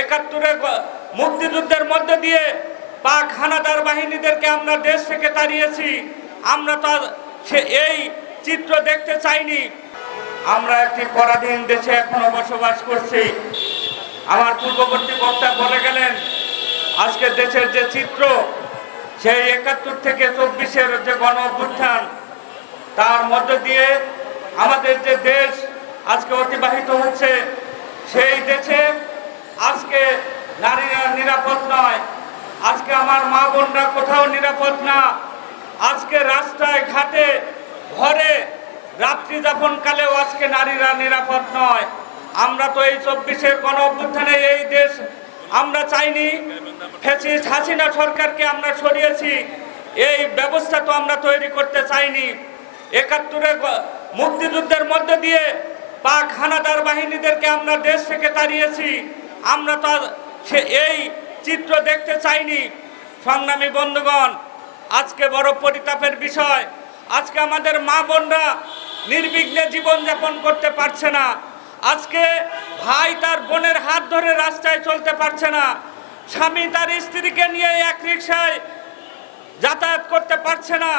একাত্তরে মুক্তিযুদ্ধের মধ্য দিয়ে পাক হানাদার বাহিনীদেরকে আমরা দেশ থেকে তাড়িয়েছি। আমরা তো এই চিত্র দেখতে চাইনি। আমরা একটি পরাধীন দেশে এখনো বসবাস করছি। আমার পূর্ববর্তী বক্তা বলে গেলেন আজকে দেশের যে চিত্র, সেই ৭১ থেকে ২৪-এর যে গণ অভ্যুত্থান, তার মধ্য দিয়ে আমাদের যে দেশ আজকে অতিবাহিত হচ্ছে, সেই দেশে আজকে নারীরা নিরাপদ নয়। আজকে আমার মা বোনরা কোথাও নিরাপদ না। আজকে রাস্তায় ঘাটে ঘরে রাত্রি যাপনকালেও আজকে নারীরা নিরাপদ নয়। আমরা তো এই ২৪-এর গণ অভ্যুত্থানে এই দেশ আমরা চাইনি। ফ্যাসিস্ট হাসিনা সরকারকে আমরা সরিয়েছি, এই ব্যবস্থা তো আমরা তৈরি করতে চাইনি। ৭১-এর মুক্তিযুদ্ধের মধ্য দিয়ে পাক হানাদার বাহিনীদেরকে আমরা দেশ থেকে তাড়িয়েছি। আমরা তো এই চিত্র দেখতে চাইনি। সংগ্রামী বন্ধুগণ, আজকে বড় পরিতাপের বিষয়, আজকে আমাদের মা বোনরা নির্বিঘ্নে জীবনযাপন করতে পারছে না। আজকে ভাই তার বোনের হাত ধরে রাস্তায় চলতে পারছে না। স্বামী তার স্ত্রীকে নিয়ে এক রিকশায় যাতায়াত করতে পারছে না।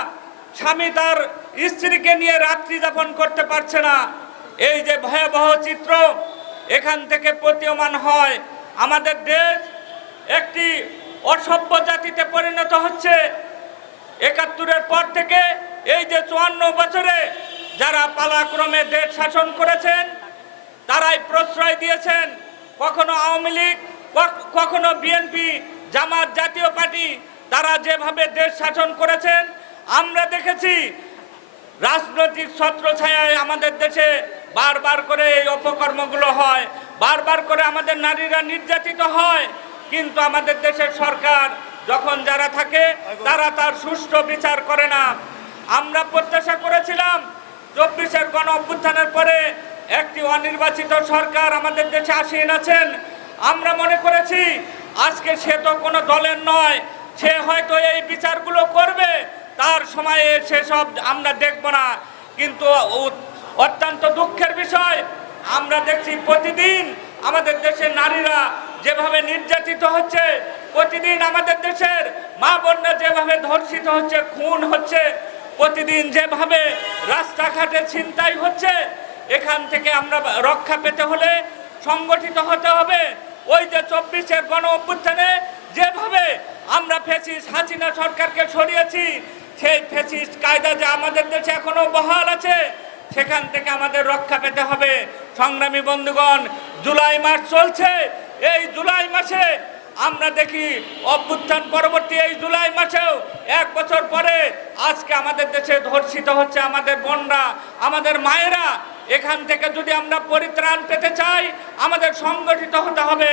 স্বামী তার স্ত্রীকে নিয়ে রাত্রি যাপন করতে পারছে না। এই যে ভয়াবহ চিত্র এখান থেকে প্রতীয়মান হয়, আমাদের দেশ একটি অসভ্য জাতিতে পরিণত হচ্ছে। ৭১-এর পর থেকে এই যে ৫৪ বছরে যারা পালাক্রমে দেশ শাসন করেছেন, তারাই প্রশ্রয় দিয়েছেন। কখনো আওয়ামী লীগ, কখনো বিএনপি, জামাত, জাতীয় পার্টি, তারা যেভাবে দেশ শাসন করেছেন আমরা দেখেছি। রাজনৈতিক ছত্রছায়ায় আমাদের দেশে বারবার করে এই অপকর্মগুলো হয়, বারবার করে আমাদের নারীরা নির্যাতিত হয়। কিন্তু আমাদের দেশের সরকার যখন যারা থাকে তারা তার সুষ্ঠু বিচার করে না। আমরা প্রত্যাশা করেছিলাম ২৪-এর গণ অভ্যুত্থানের পরে একটি অনির্বাচিত সরকার আমাদের দেশে আসীন আছেন। আমরা মনে করেছি আজকে সে তো কোনো দলের নয়, সে হয়তো এই বিচারগুলো করবে, তার সময়ে সেসব আমরা দেখব না। কিন্তু অত্যন্ত দুঃখের বিষয়, আমরা দেখছি প্রতিদিন আমাদের দেশের নারীরা যেভাবে নির্যাতিত হচ্ছে, প্রতিদিন আমাদের দেশের মা বোনরা যেভাবে ধর্ষিত হচ্ছে, খুন হচ্ছে, প্রতিদিন যেভাবে রাস্তাঘাটে ছিনতাই হচ্ছে। এখান থেকে আমরা রক্ষা পেতে হলে সংগঠিত হতে হবে। ওই যে ২৪-এর গণ অভ্যুত্থানে যেভাবে আমরা ফ্যাসিস্ট হাসিনা সরকারকে সরিয়েছি, সেই ফ্যাসিস্ট কায়দা যে আমাদের দেশে এখনো বহাল আছে, সেখান থেকে আমাদের রক্ষা পেতে হবে। সংগ্রামী বন্ধুগণ, জুলাই মাস চলছে। এই জুলাই মাসে আমরা দেখি অভ্যুত্থান পরবর্তী এই জুলাই মাসেও ১ বছর পরে আজকে আমাদের দেশে ধর্ষিত হচ্ছে আমাদের বোনরা, আমাদের মায়েরা। এখান থেকে যদি আমরা পরিত্রাণ পেতে চাই আমাদের সংগঠিত হতে হবে।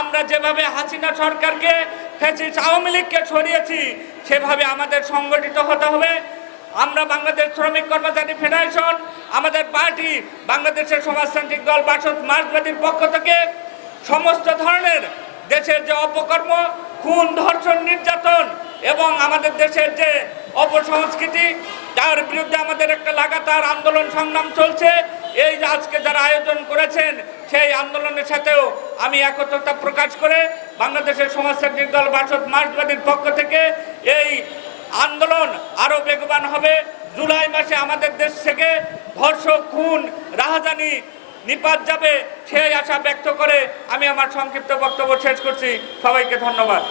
আমরা যেভাবে হাসিনা সরকারকে, ফ্যাসিস্ট আওয়ামী লীগকে সরিয়েছি, সেভাবে আমাদের সংগঠিত হতে হবে। আমরা বাংলাদেশ শ্রমিক কর্মচারী ফেডারেশন, আমাদের পার্টি, বাংলাদেশের সমাজতান্ত্রিক দল বাসদ মার্ক্সবাদীর পক্ষ থেকে সমস্ত ধরনের দেশের যে অপকর্ম, খুন, ধর্ষণ, নির্যাতন এবং আমাদের দেশের যে অপসংস্কৃতি, তার বিরুদ্ধে আমাদের একটা লাগাতার আন্দোলন সংগ্রাম চলছে। এই যে আজকে যারা আয়োজন করেছেন, সেই আন্দোলনের সাথেও আমি একত্রতা প্রকাশ করে বাংলাদেশের সমাজতান্ত্রিক দল বাসদ মার্ক্সবাদীর পক্ষ থেকে এই আন্দোলন আরো বেগবান হবে। জুলাই মাসে আমাদের দেশ থেকে ধর্ষক, খুন, রাহাজানি নিপাত যাবে, সেই আশা ব্যক্ত করে আমি আমার সংক্ষিপ্ত বক্তব্য শেষ করছি। সবাইকে ধন্যবাদ।